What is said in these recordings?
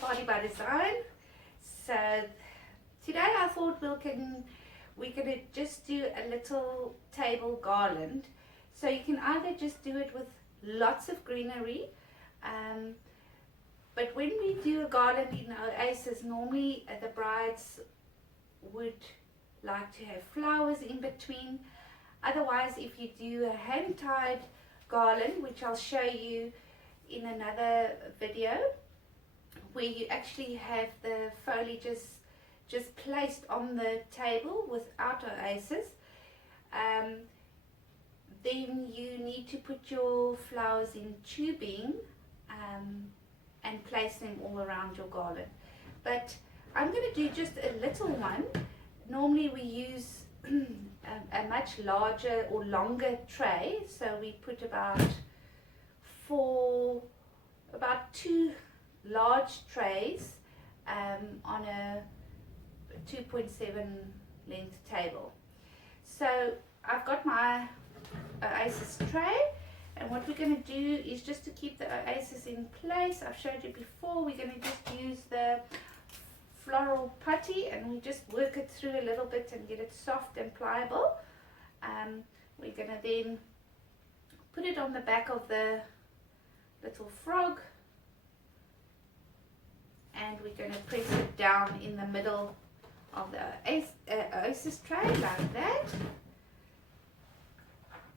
Party by Design. So today I thought we're gonna just do a little table garland. So you can either just do it with lots of greenery, but when we do a garland in oasis, normally the brides would like to have flowers in between. Otherwise, if you do a hand-tied garland, which I'll show you in another video, where you actually have the foliages just placed on the table without oasis, then you need to put your flowers in tubing and place them all around your garland. But I'm going to do just a little one. Normally we use a much larger or longer tray, so we put about two large trays on a 2.7 length table. So I've got my oasis tray, and what we're going to do is, just to keep the oasis in place, I've showed you before, we're going to just use the floral putty and we just work it through a little bit and get it soft and pliable. We're going to then put it on the back of the little frog, and we're going to press it down in the middle of the oasis tray like that,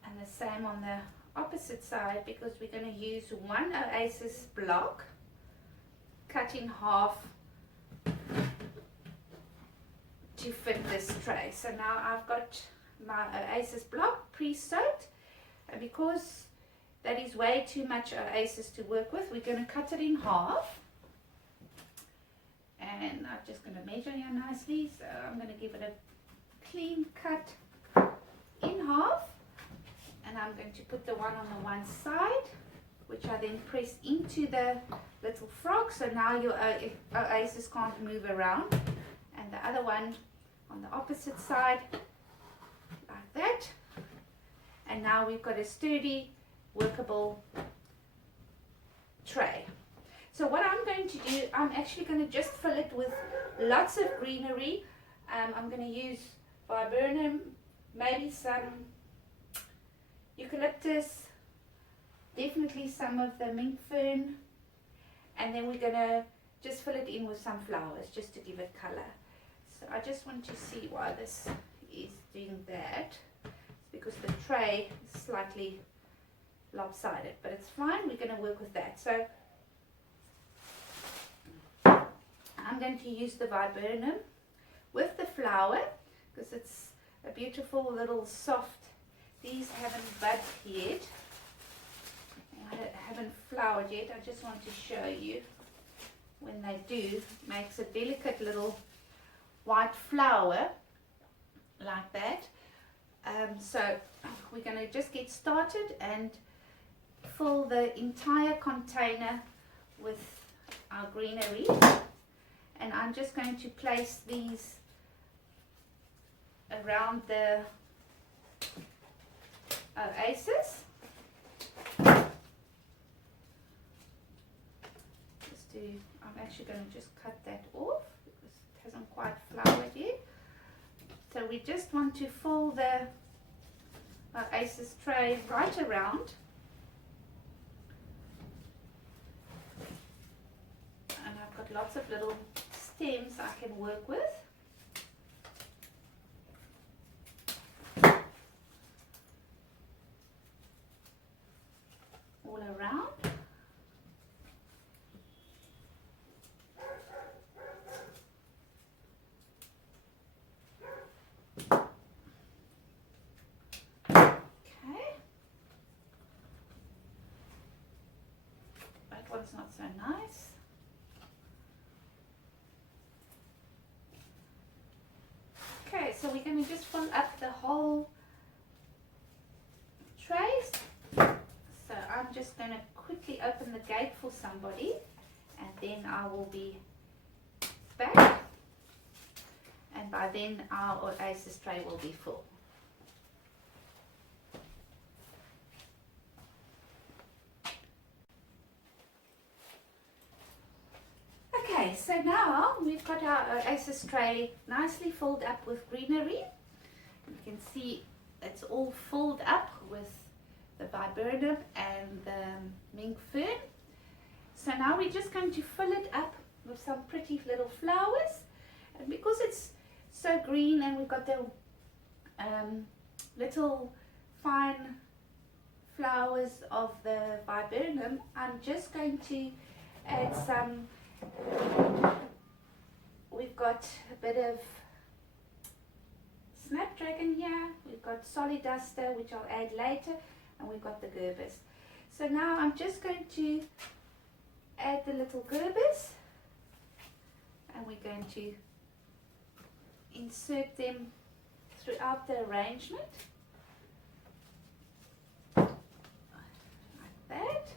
and the same on the opposite side, because we're going to use one oasis block cut in half to fit this tray. So now I've got my oasis block pre-soaked, and because that is way too much oasis to work with, we're going to cut it in half. And I'm just going to measure here nicely, so I'm going to give it a clean cut in half, and I'm going to put the one on the one side, which I then press into the little frog, so now your oasis can't move around, and the other one on the opposite side like that. And now we've got a sturdy, workable tray. So what I'm going to do, I'm actually going to just fill it with lots of greenery. I'm going to use viburnum, maybe some eucalyptus, definitely some of the mink fern, and then we're going to just fill it in with some flowers just to give it color. So I just want to see why this is doing that. It's because the tray is slightly lopsided, but it's fine, we're going to work with that. So I'm going to use the viburnum with the flower, because it's a beautiful little soft, these haven't budded yet, haven't flowered yet. I just want to show you when they do, it makes a delicate little white flower like that. So we're going to just get started and fill the entire container with our greenery, and I'm just going to place these around the oasis. I'm actually going to just cut that off because it hasn't quite flowered yet. So we just want to fill the oasis tray right around, and I've got lots of little stems I can work with. All around. One's not so nice. Okay, so we're going to just fill up the whole trays. So I'm just going to quickly open the gate for somebody, and then I will be back, and by then our oasis tray will be full. so now we've got our oasis tray nicely filled up with greenery. You can see it's all filled up with the viburnum and the mink fern. So now we're just going to fill it up with some pretty little flowers, and because it's so green and we've got the little fine flowers of the viburnum, I'm just going to add some, we've got a bit of snapdragon here, we've got soliduster which I'll add later, and we've got the gerbers. So now I'm just going to add the little gerbers, and we're going to insert them throughout the arrangement like that.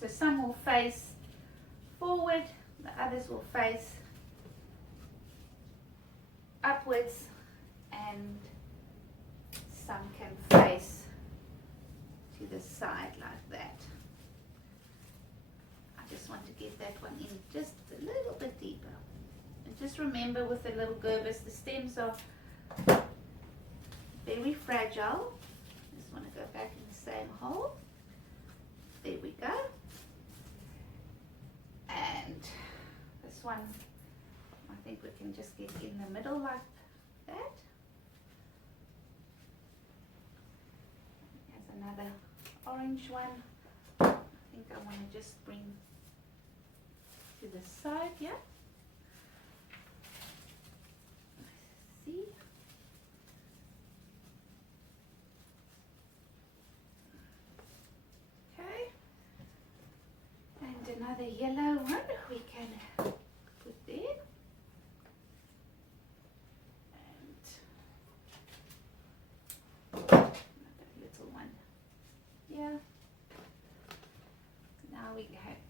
So some will face forward, the others will face upwards, and some can face to the side like that. I just want to get that one in just a little bit deeper. And just remember, with the little gerbers, the stems are very fragile. Just want to go back in the same hole. There we go. And this one, I think we can just get in the middle like that. Here's another orange one. I think I want to just bring to the side here. See? Okay. And another yellow one we can put there. And another little one here. Now we have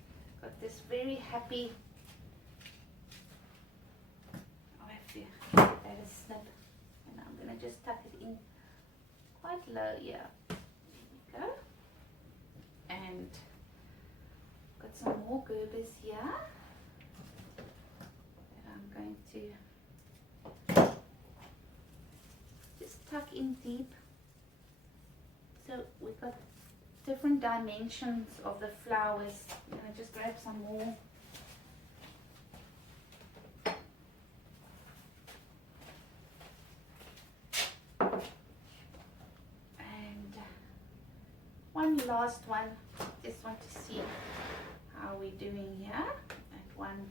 got this very happy, I have to give that a snip, and I'm going to just tuck it in quite low here. There we go. And got some more gerbers here that I'm going to just tuck in deep. So we've got different dimensions of the flowers. I'm going to just grab some more. And one last one. Just want to see how we're doing here. And one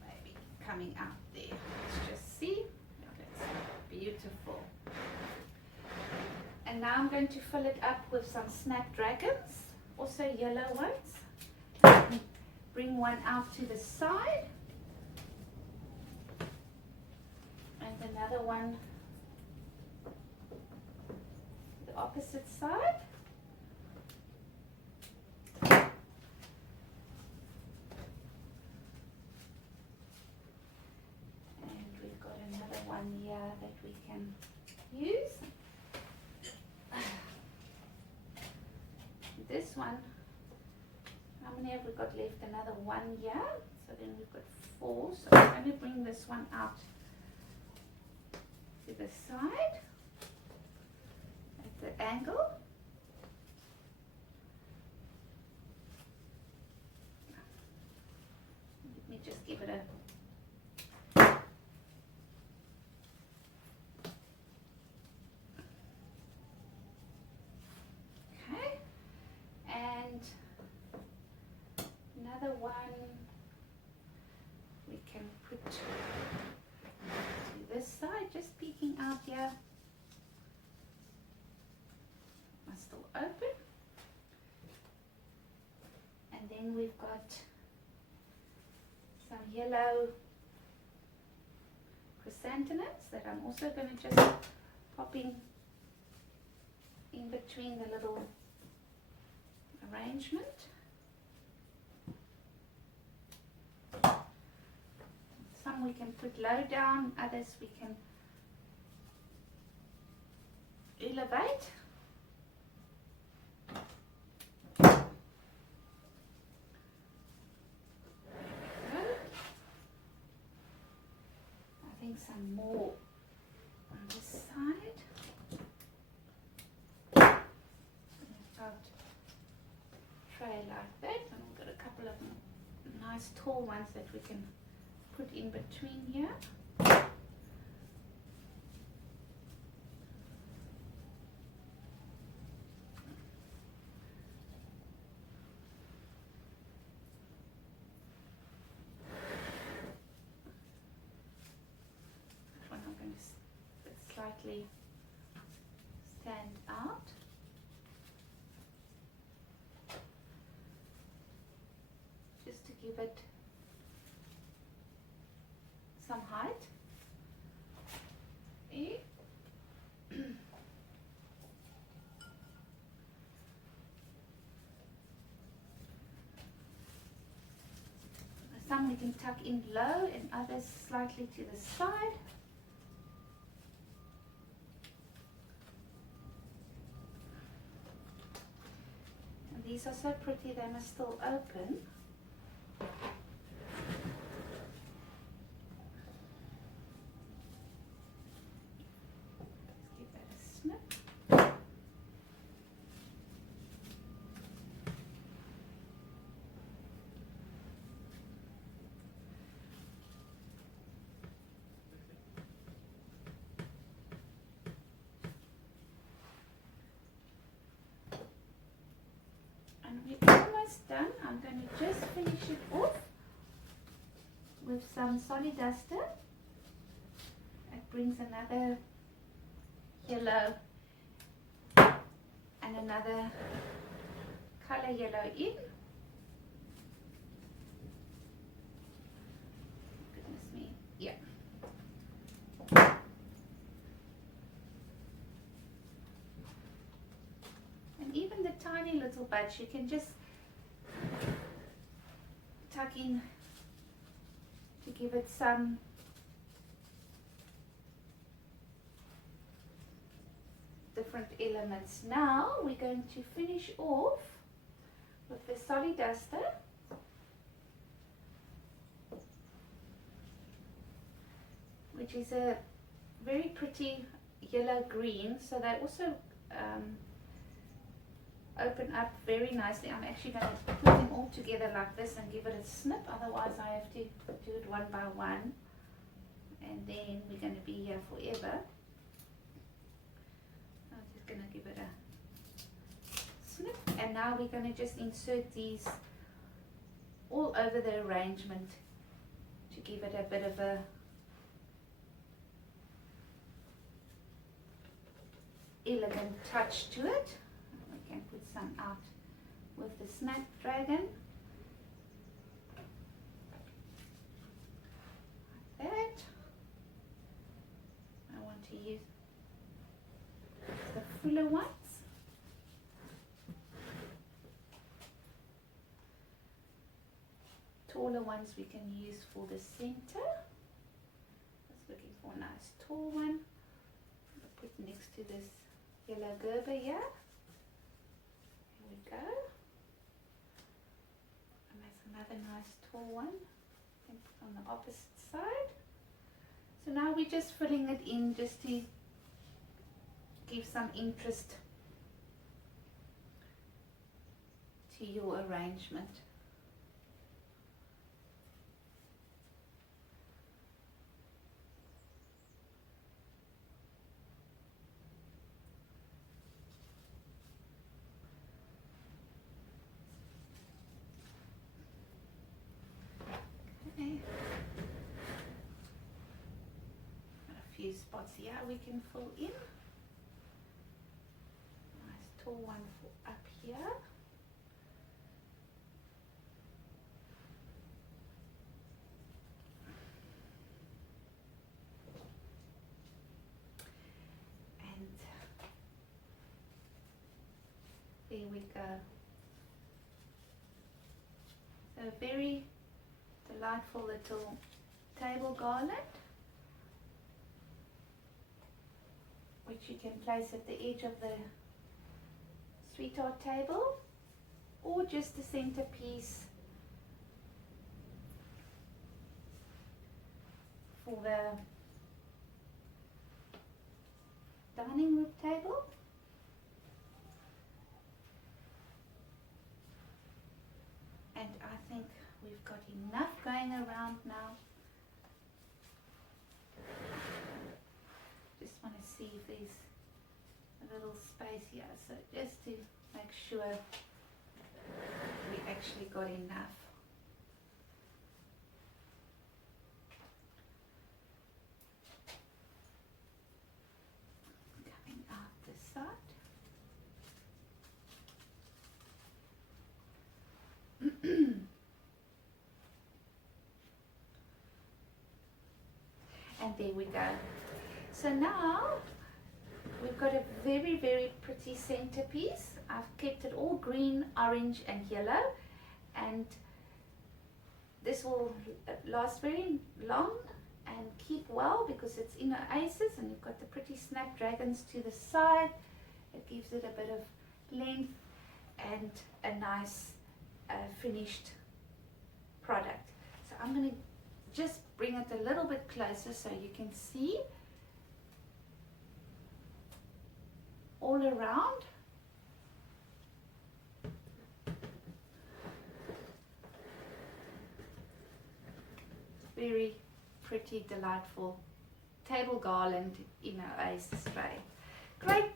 maybe coming out there. Let's just see. Oh, that's beautiful. And now I'm going to fill it up with some snapdragons, also yellow ones. Bring one out to the side, and another one the opposite side. And we've got another one here that we can use. This one, how many have we got left? Another one here. So then we've got 4. So I'm going to bring this one out to the side at the angle. Let me just give it a another one we can put to this side, just peeking out here. Are still open. And then we've got some yellow chrysanthemums that I'm also going to just pop in between the little arrangement. Some we can put low down, others we can elevate. adding some more on this side. About tray like that, and we've got a couple of nice tall ones that we can put in between here. That one I'm going to slightly stand out. Just to give it some height. Some we can tuck in low and others slightly to the side. And these are so pretty, they must still open. We're almost done. I'm going to just finish it off with some solid duster. It brings another yellow and another color yellow in. Goodness me. Yeah. Even the tiny little buds, you can just tuck in to give it some different elements. Now we're going to finish off with the solid duster. Which is a very pretty yellow green, so they also open up very nicely. I'm actually going to put them all together like this and give it a snip, otherwise I have to do it one by one, and then we're going to be here forever. I'm just going to give it a snip, and now we're going to just insert these all over the arrangement to give it a bit of a elegant touch to it. We can put some out with the snapdragon, like that. I want to use the fuller ones. Taller ones we can use for the center. Just looking for a nice tall one. I'll put next to this yellow Gerber here. Here we go. And that's another nice tall one. And put on the opposite side. So now we're just filling it in just to give some interest to your arrangement. A few spots here we can fill in. Nice tall one for up here. And there we go. So a very delightful little table garland, which you can place at the edge of the sweetheart table, or just a centerpiece for the dining room table. And I think we've got enough going around now. Just want to see if there's a little space here. So just to make sure we actually got enough. Coming out this side. And there we go. So now we've got a very, very pretty centerpiece. I've kept it all green, orange and yellow, and this will last very long and keep well because it's in oasis, and you've got the pretty snapdragons to the side. It gives it a bit of length and a nice finished product. So I'm going to just bring it a little bit closer so you can see all around. Very pretty, delightful table garland in an oasis tray. Great,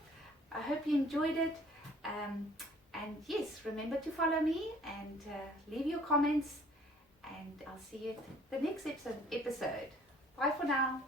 I hope you enjoyed it, and yes, remember to follow me and leave your comments, and I'll see you at the next episode. Bye for now.